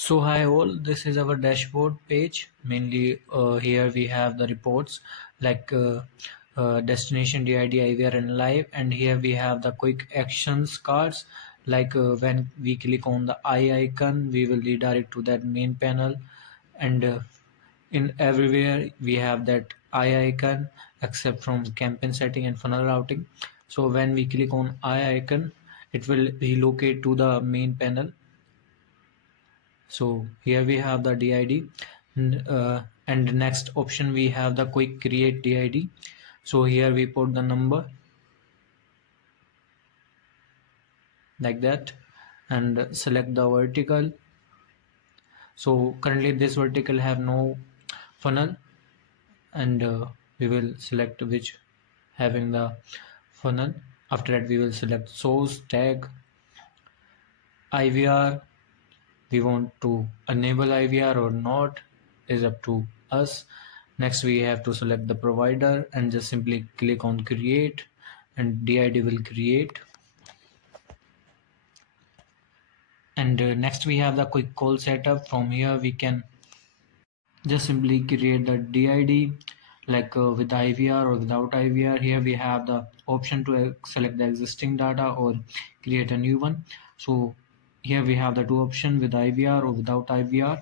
So hi all, this is our dashboard page. Mainly here we have the reports like destination, DID, IVR and live, and here we have the quick actions cards like when we click on the eye icon we will redirect to that main panel, and in everywhere we have that eye icon except from campaign setting and funnel routing. So when we click on eye icon it will relocate to the main panel. So here we have the DID, and the next option we have the quick create DID. So here we put the number like that and select the vertical. So currently this vertical have no funnel, and we will select which having the funnel. After that we will select source tag IVR. We want to enable IVR or not is up to us. Next we have to select the provider and just simply click on create, and DID will create. And next we have the quick call setup. From here we can just simply create the DID like with IVR or without IVR. Here we have the option to select the existing data or create a new one. So here we have the two options, with IVR or without IVR.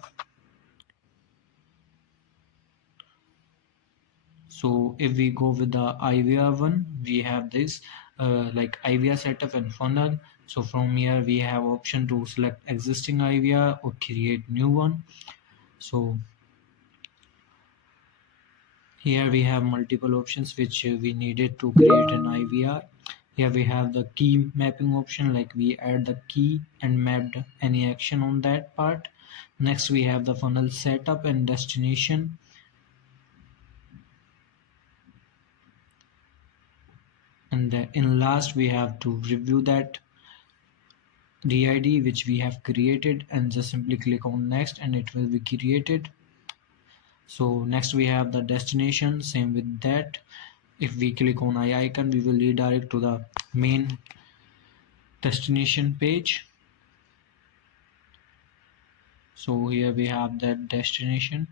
So if we go with the IVR one, we have this like IVR setup and funnel. So from here we have option to select existing IVR or create new one. So here we have multiple options which we needed to create an IVR. Here we have the key mapping option, like we add the key and mapped any action on that part. Next we have the funnel setup and destination. And in last we have to review that DID which we have created, and just simply click on next and it will be created. So next we have the destination, same with that. If we click on eye icon we will redirect to the main destination page. So here we have that destination,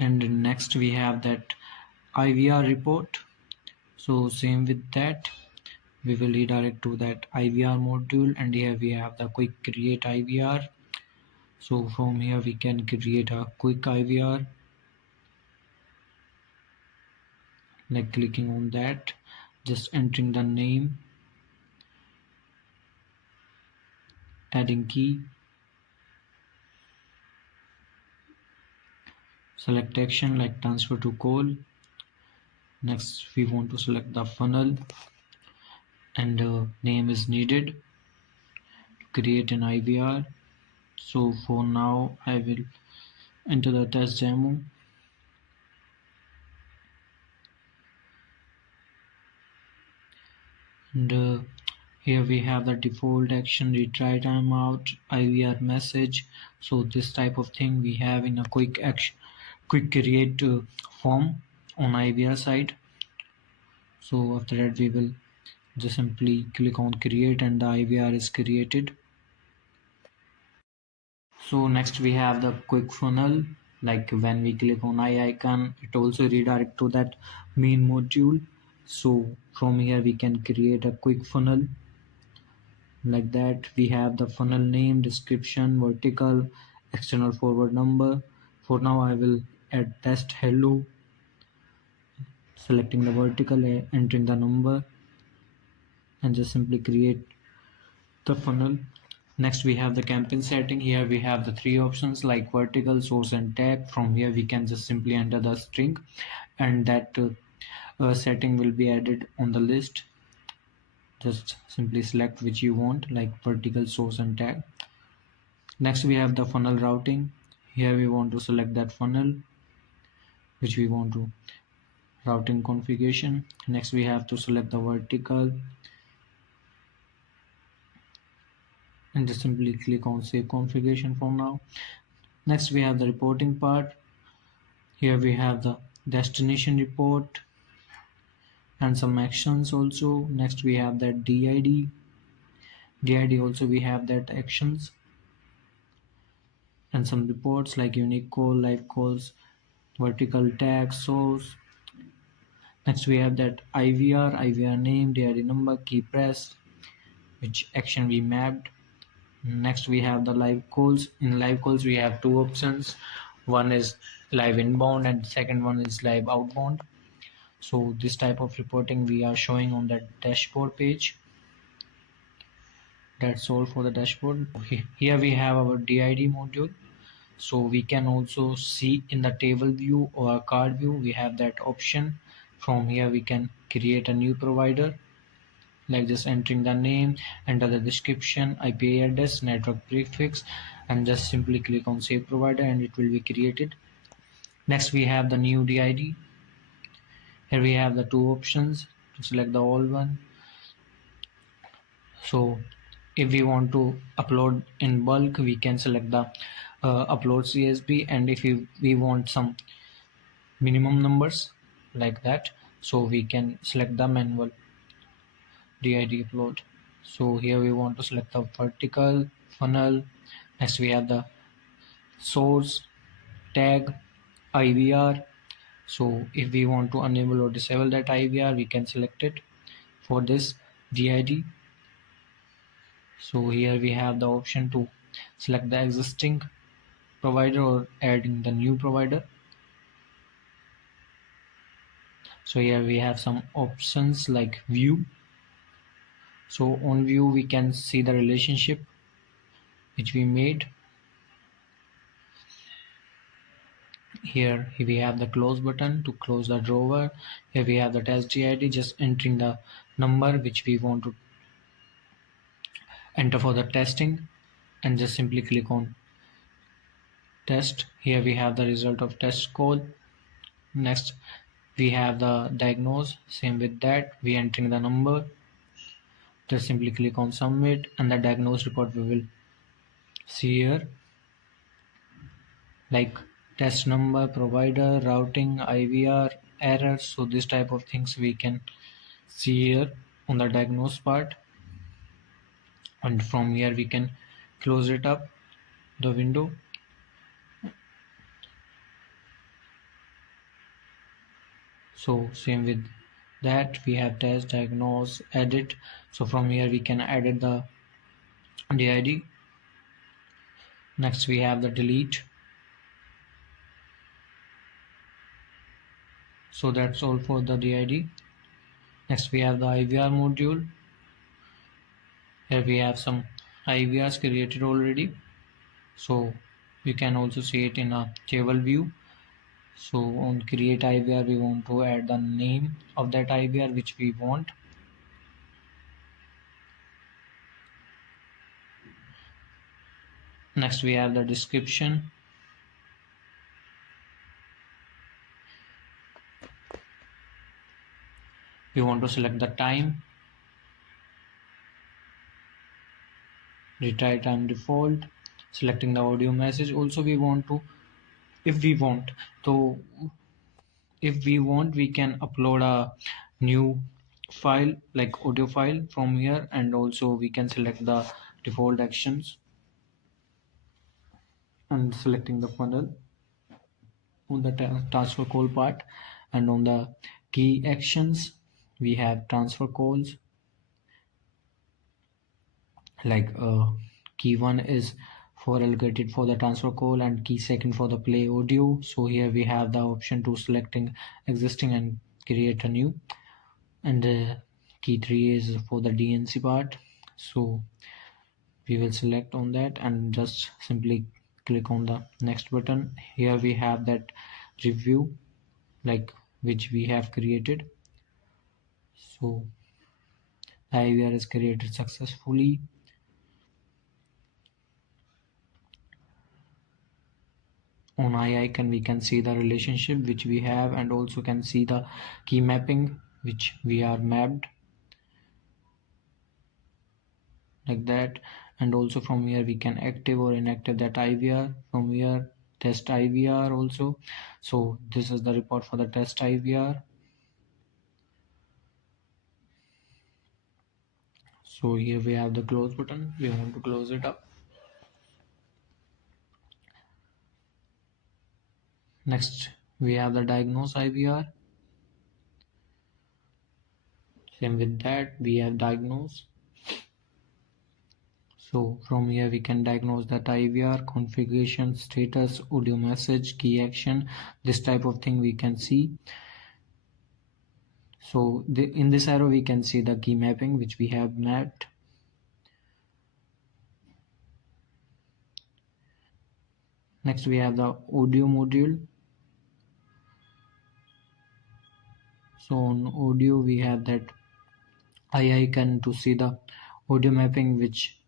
and next we have that IVR report. So same with that, we will redirect to that IVR module, and here we have the quick create IVR. So from here we can create a quick IVR, like clicking on that, just entering the name, adding key, select action like transfer to call. Next we want to select the funnel, and name is needed to create an IVR. So for now I will enter the test demo, and here we have the default action, retry timeout, IVR message. So this type of thing we have in a quick action, quick create form on IVR side. So after that we will just simply click on create and the IVR is created. So next we have the quick funnel, like when we click on eye icon it also redirect to that main module. So from here we can create a quick funnel like that. We have the funnel name, description, vertical, external forward number. For now I will add test hello, selecting the vertical, entering the number, and just simply create the funnel. Next we have the campaign setting. Here we have the three options like vertical, source and tag. From here we can just simply enter the string, and that setting will be added on the list. Just simply select which you want, like vertical, source and tag. Next we have the funnel routing. Here we want to select that funnel which we want to routing configuration. Next we have to select the vertical, and just simply click on save configuration for now. Next we have the reporting part. Here we have the destination report and some actions also. Next we have that DID, DID also we have that actions and some reports like unique call, live calls, vertical tag, source. Next we have that IVR name, DID number, key press, which action we mapped. Next we have the live calls. In live calls we have two options. One is live inbound and second one is live outbound. So this type of reporting we are showing on the dashboard page. That's all for the dashboard. Here we have our DID module. So we can also see in the table view or card view, we have that option. From here we can create a new provider, like just entering the name, enter the description, IP address, network prefix, and just simply click on save provider and it will be created. Next we have the new DID. Here we have the two options to select the all one. So if we want to upload in bulk, we can select the upload CSV, and if we want some minimum numbers like that, so we can select the manual DID upload. So here we want to select the vertical funnel. Next we have the source, tag, IVR. So if we want to enable or disable that IVR, we can select it for this DID. So here we have the option to select the existing provider or adding the new provider. So here we have some options like view. So on view we can see the relationship which we made. Here we have the close button to close the drawer. Here we have the test DID, just entering the number which we want to enter for the testing and just simply click on test. Here we have the result of test call. Next we have the diagnose, same with that, we entering the number, just simply click on submit and the diagnose report we will see here, like test number, provider, routing, IVR, error. So this type of things we can see here on the diagnose part, and from here we can close it up the window. So same with that, we have test, diagnose, edit. So from here we can edit the DID. Next we have the delete. So that's all for the DID. Next we have the IVR module. Here we have some IVRs created already, so you can also see it in a table view. So on create IVR we want to add the name of that IVR which we want. Next we have the description. We want to select the time, retry time default, selecting the audio message. Also we want to, if we want we can upload a new file like audio file from here, and also we can select the default actions and selecting the funnel on the transfer call part. And on the key actions we have transfer calls, like key 1 is for allocated for the transfer call and key 2 for the play audio. So here we have the option to selecting existing and create a new, and key 3 is for the DNC part. So we will select on that and just simply click on the next button. Here we have that review like which we have created. So the IVR is created successfully. On eye icon we can see the relationship which we have, and also can see the key mapping which we are mapped like that. And also from here we can active or inactive that IVR. From here test IVR also. So this is the report for the test IVR. So here we have the close button, we want to close it up. Next we have the diagnose IVR. Same with that, we have diagnose. So from here we can diagnose that IVR, configuration, status, audio message, key action, this type of thing we can see. So in this arrow we can see the key mapping which we have mapped. Next we have the audio module. So on audio we have that eye icon to see the audio mapping, which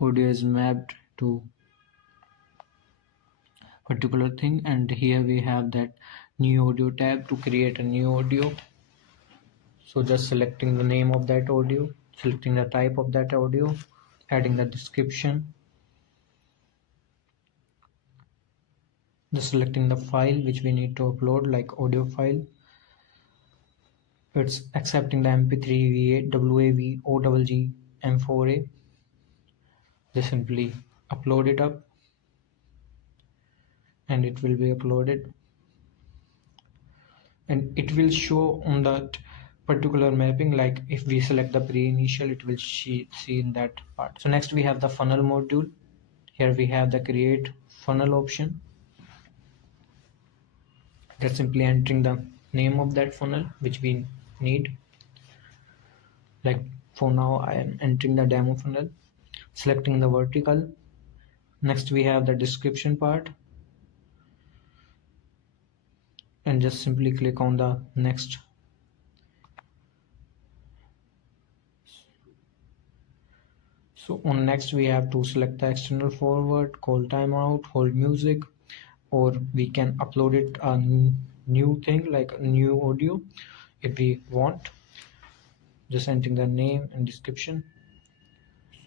audio is mapped to particular thing, and here we have that new audio tab to create a new audio. So just selecting the name of that audio, selecting the type of that audio, adding the description, just selecting the file which we need to upload, like audio file. It's accepting the MP3, WAV, OGG, M4A. Just simply upload it up and it will be uploaded, and it will show on that particular mapping. Like if we select the pre-initial, it will see in that part. So next we have the funnel module. Here we have the create funnel option. Just simply entering the name of that funnel which we need. Like for now I am entering the demo funnel, selecting the vertical. Next we have the description part, and just simply click on the next. So on next we have to select the external forward, call timeout, hold music, or we can upload it a new thing like a new audio if we want. Just entering the name and description.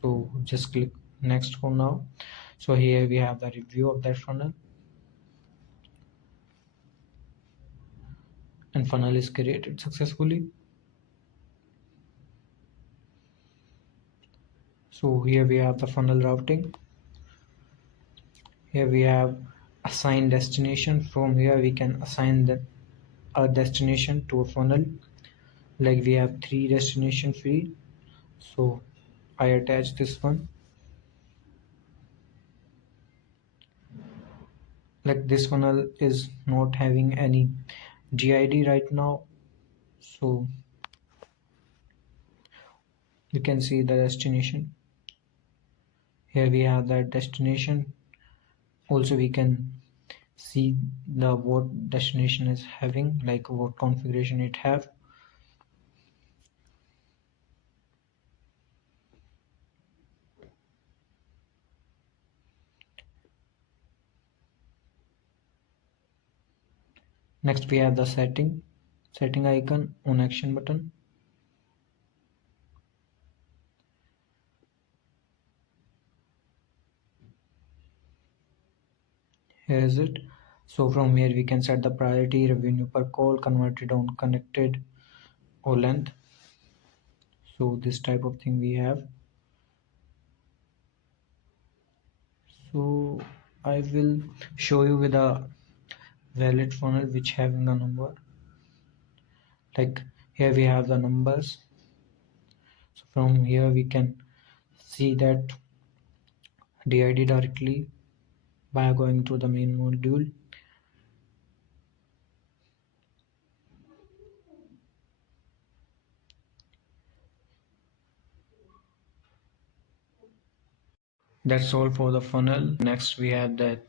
So just click next for now. So here we have the review of that funnel, and funnel is created successfully. So here we have the funnel routing. Here we have assign destination. From here we can assign a destination to a funnel. Like we have 3 destination free, so I attach this one. Like this funnel is not having any GID right now, so you can see the destination. Here we have that destination. Also we can see the what destination is having, like what configuration it have. Next we have the setting icon on action button. Here is it. So from here we can set the priority, revenue per call, converted on connected, or length. So this type of thing we have. So I will show you with a valid funnel which having a number. Like here we have the numbers. So from here we can see that DID directly by going to the main module. That's all for the funnel. Next we have that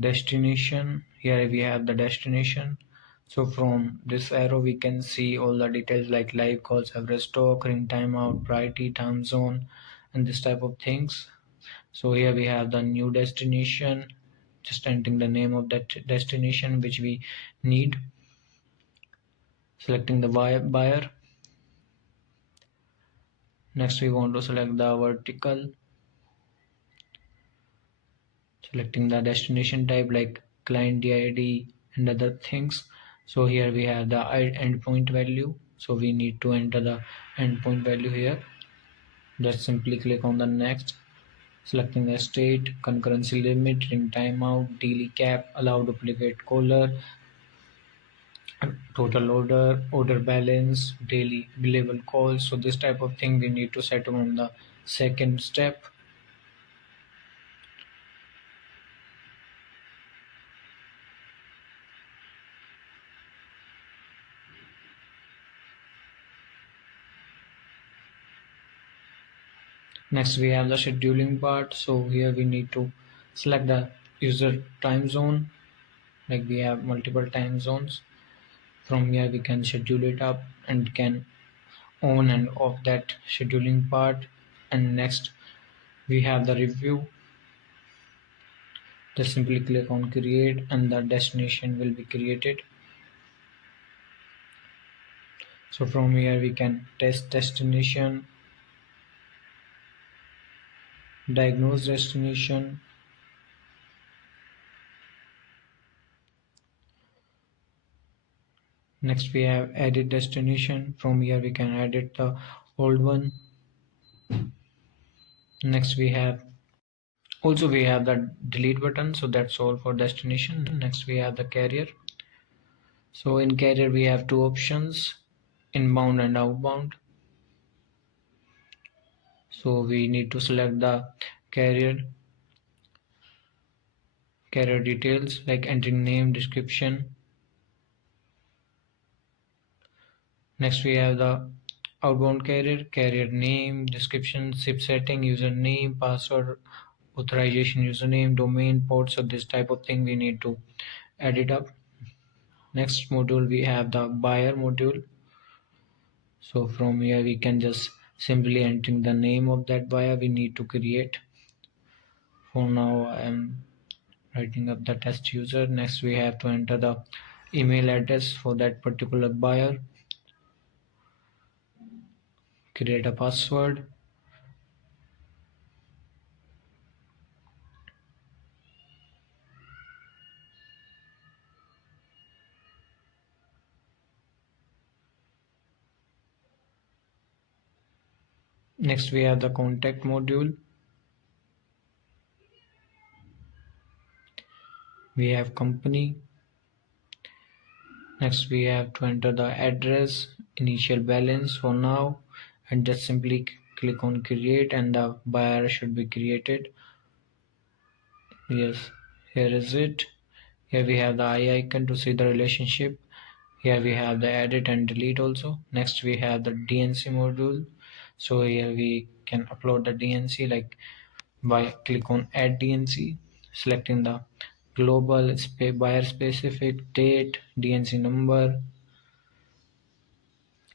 destination. Here we have the destination. So from this arrow we can see all the details like live calls, average stock, ring timeout, priority, time zone, and this type of things. So here we have the new destination. Just entering the name of that destination which we need. Selecting the buyer. Next we want to select the vertical. Selecting the destination type like client DID and other things. So here we have the endpoint value, so we need to enter the endpoint value here. Just simply click on the next, selecting the state, concurrency limit, ring timeout, daily cap, allow duplicate caller, total order balance, daily billable calls. So this type of thing we need to set on the second step. Next we have the scheduling part. So here we need to select the user time zone, like we have multiple time zones. From here we can schedule it up and can on and off that scheduling part. And next we have the review. Just simply click on create and the destination will be created. So from here we can test destination, diagnose destination. Next we have edit destination. From here we can edit the old one. Next we have the delete button. So that's all for destination. Next we have the carrier. So in carrier we have two options, inbound and outbound. So we need to select the carrier details, like entering name, description. Next we have the outbound carrier name, description, SIP setting, username, password, authorization, username, domain, port. So this type of thing we need to add it up. Next module we have the buyer module. So from here we can just simply entering the name of that buyer we need to create. For now I am writing up the test user. Next we have to enter the email address for that particular buyer, create a password. Next we have the contact module. We have company. Next we have to enter the address, initial balance for now, and just simply click on create and the buyer should be created. Yes, here is it. Here we have the eye icon to see the relationship. Here we have the edit and delete also. Next we have the DNC module. So here we can upload the DNC, like by click on add DNC, selecting the global buyer specific date, DNC number.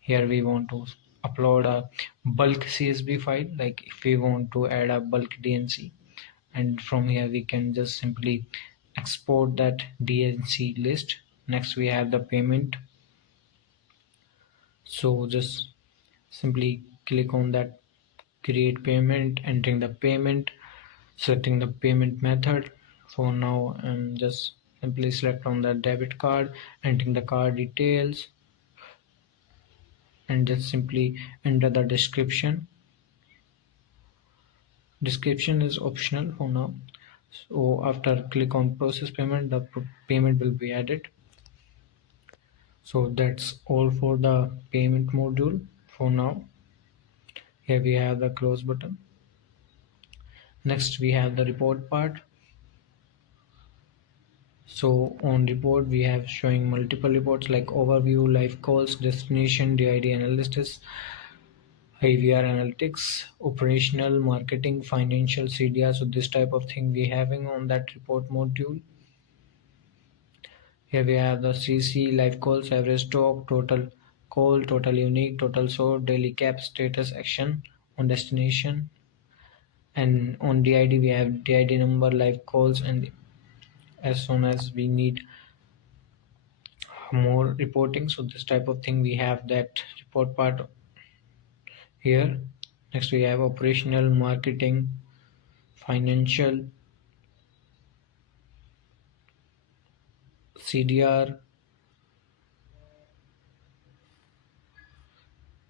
Here we want to upload a bulk CSV file, like if we want to add a bulk DNC, and from here we can just simply export that DNC list. Next we have the payment. So just simply click on that create payment, entering the payment, selecting the payment method for now, and just simply select on the debit card, entering the card details, and just simply enter the description. Description is optional for now. So after click on process payment, the payment will be added. So that's all for the payment module for now. Here we have the close button. Next we have the report part. So on report we have showing multiple reports like overview, live calls, destination, DID analysis, IVR analytics, operational, marketing, financial, CDR. So this type of thing we having on that report module. Here we have the CC, live calls, average talk, total call, total unique, total sort, daily cap, status, action on destination. And on DID we have DID number, live calls, and as soon as we need more reporting, so this type of thing we have that report part here. Next we have operational, marketing, financial, CDR.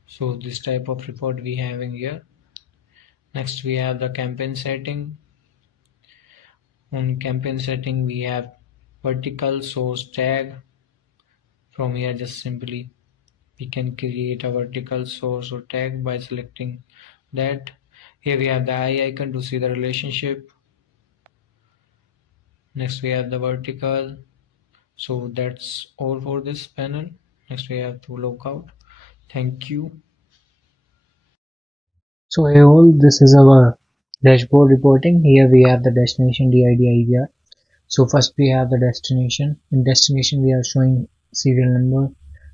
So this type of report we having here. Next we have the campaign setting. On campaign setting we have vertical source tag. From here just simply we can create a vertical source or tag by selecting that. Here we have the eye icon to see the relationship. Next we have the vertical. So that's all for this panel. Next we have to log out. Thank you. So hey all, this is our dashboard reporting. Here we have the destination DID IVR. So first we have the destination. In destination we are showing serial number,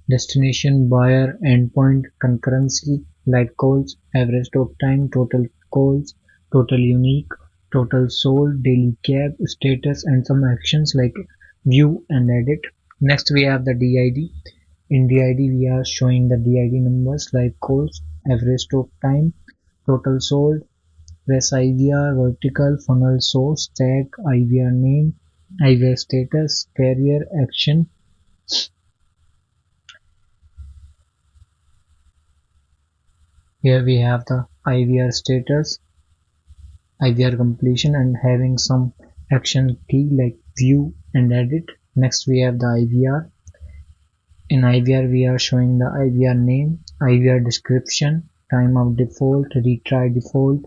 destination, buyer, endpoint, concurrency, live calls, average talk time, total calls, total unique, total sold, daily cab, status, and some actions like view and edit. Next we have the DID. In DID we are showing the DID numbers, live calls, average talk time, total sold, press IVR, vertical, funnel source, tag, IVR name, IVR status, carrier, action. Here we have the IVR status, IVR completion, and having some action key like view and edit. Next we have the IVR. In IVR we are showing the IVR name, IVR description, time of default, retry default,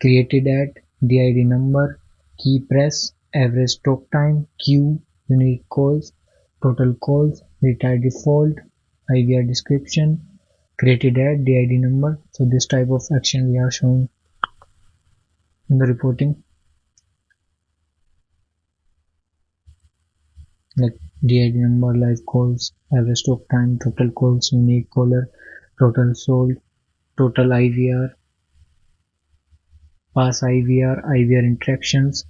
created at, DID number, key press, average talk time, queue, unique calls, total calls, retry default, IVR description, created at, DID number. So this type of action we are showing in the reporting, like DID number, live calls, average talk time, total calls, unique caller, total sold, total IVR, pass IVR, IVR interactions,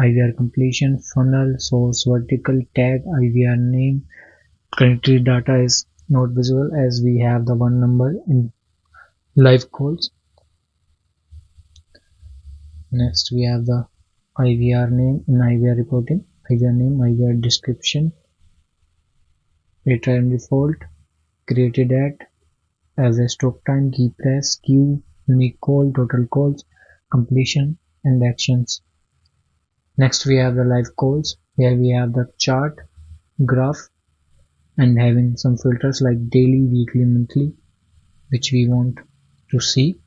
IVR completion, funnel, source, vertical, tag, IVR name. Currently data is not visible as we have the one number in live calls. Next we have the IVR name in IVR reporting, IVR name, IVR description, retry and default, created at, average talk time, key press, queue, unique call, total calls, completion, and actions. Next we have the live calls. Here we have the chart, graph, and having some filters like daily, weekly, monthly, which we want to see.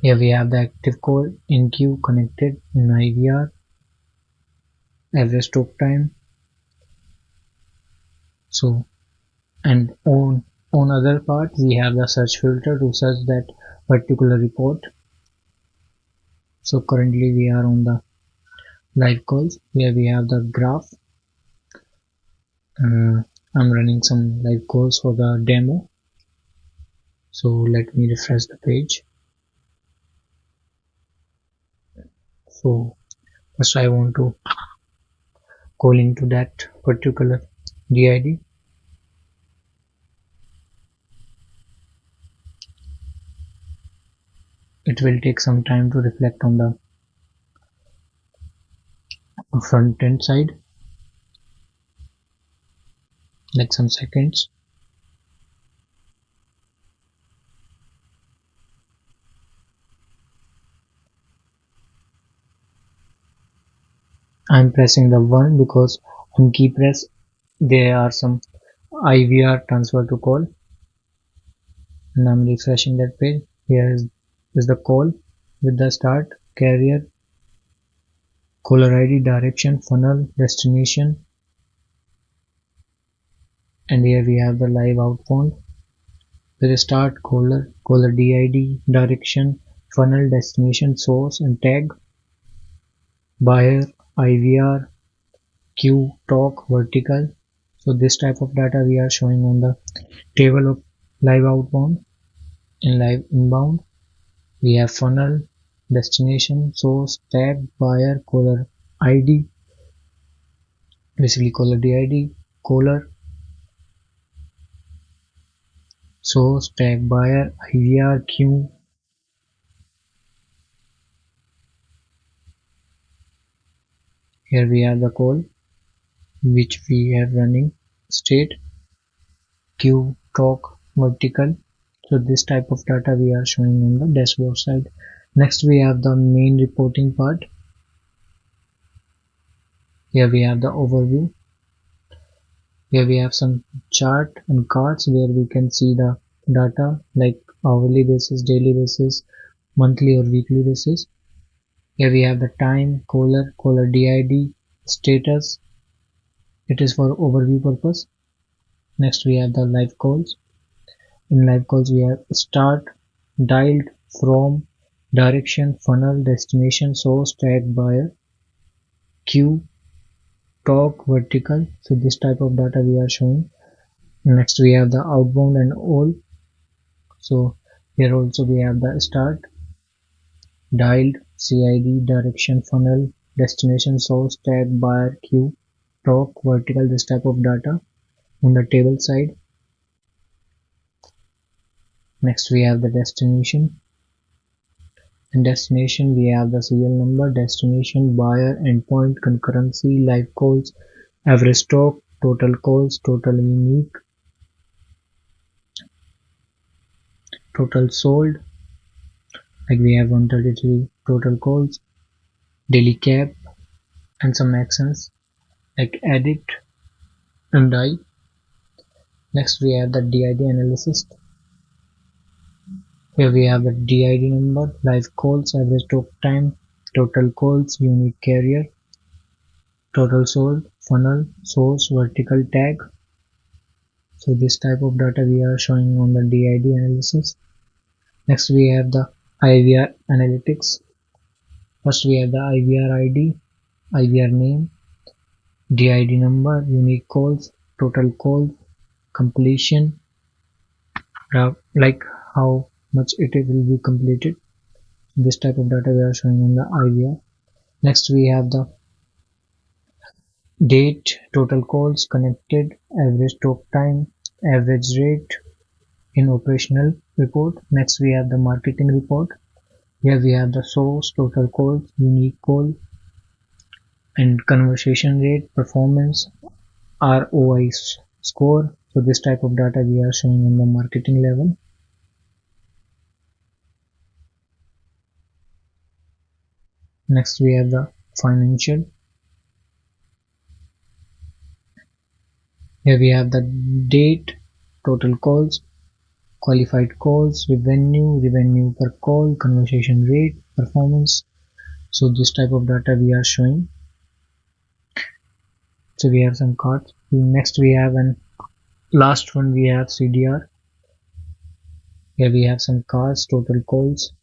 Here we have the active call, in queue, connected, in IVR, average talk time. So, and on other part we have the search filter to search that particular report. So currently we are on the live calls. Here we have the graph. I'm running some live calls for the demo. So let me refresh the page. So first I want to call into that particular DID. It will take some time to reflect on the front end side, like some seconds. I'm pressing the 1 because on key press there are some IVR transfer to call, and I'm refreshing that page. Here is the call with the start, carrier, caller ID, direction, funnel, destination, and here we have the live outbound with the start, caller DID, direction, funnel, destination, source, and tag, buyer, IVR, queue, talk, vertical. So this type of data we are showing on the table of live outbound. In live inbound we have funnel, destination, source, tag, buyer, caller ID, basically caller DID, caller, source, tag, buyer, IVR, queue. Here we have the call which we have running, state, queue, talk, vertical, So this type of data we are showing on the dashboard side. Next we have the main reporting part. Here we have the overview. Here we have some chart and cards where we can see the data like hourly basis, daily basis, monthly or weekly basis. Here we have the time, caller DID, status. It is for overview purpose. Next we have the live calls. In live calls we have start, dialed, from, direction, funnel, destination, source, tag, buyer, queue, talk, vertical. So this type of data we are showing. Next we have the outbound and all. So here also we have the start, dialed, CID, direction, funnel, destination, source, tag, buyer, queue, talk, vertical. This type of data on the table side. Next we have the destination. In destination we have the serial number, destination, buyer, endpoint, concurrency, live calls, average stock, total calls, total unique, total sold, like we have 133 total calls, daily cap, and some actions like edit and die. Next we have the DID analysis. Here we have the DID number, live calls, average talk time, total calls, unique carrier, total sold, funnel, source, vertical tag. So this type of data we are showing on the DID analysis. Next we have the IVR analytics. First we have the IVR ID, IVR name, DID number, unique calls, total calls, completion, like how much it will be completed. This type of data we are showing on the IVR. Next we have the date, total calls connected, average talk time, average rate in operational report. Next we have the marketing report. Here we have the source, total calls, unique call, and conversation rate, performance, ROI score. So this type of data we are showing on the marketing level. Next we have the financial. Here we have the date, total calls, qualified calls, revenue per call, conversation rate, performance. So this type of data we are showing. So we have some cards. Next we have an last one we have CDR. Here we have some cards, total calls,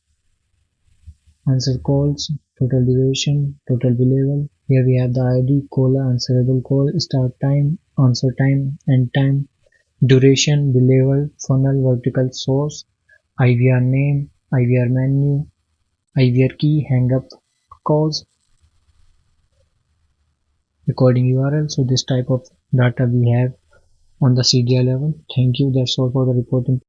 answer calls, total duration, total billable. Here we have the ID, caller, answerable call, start time, answer time, end time, duration, billable, funnel, vertical source, IVR name, IVR menu, IVR key, hang up cause, recording URL. So this type of data we have on the CDR level. Thank you. That's all for the reporting.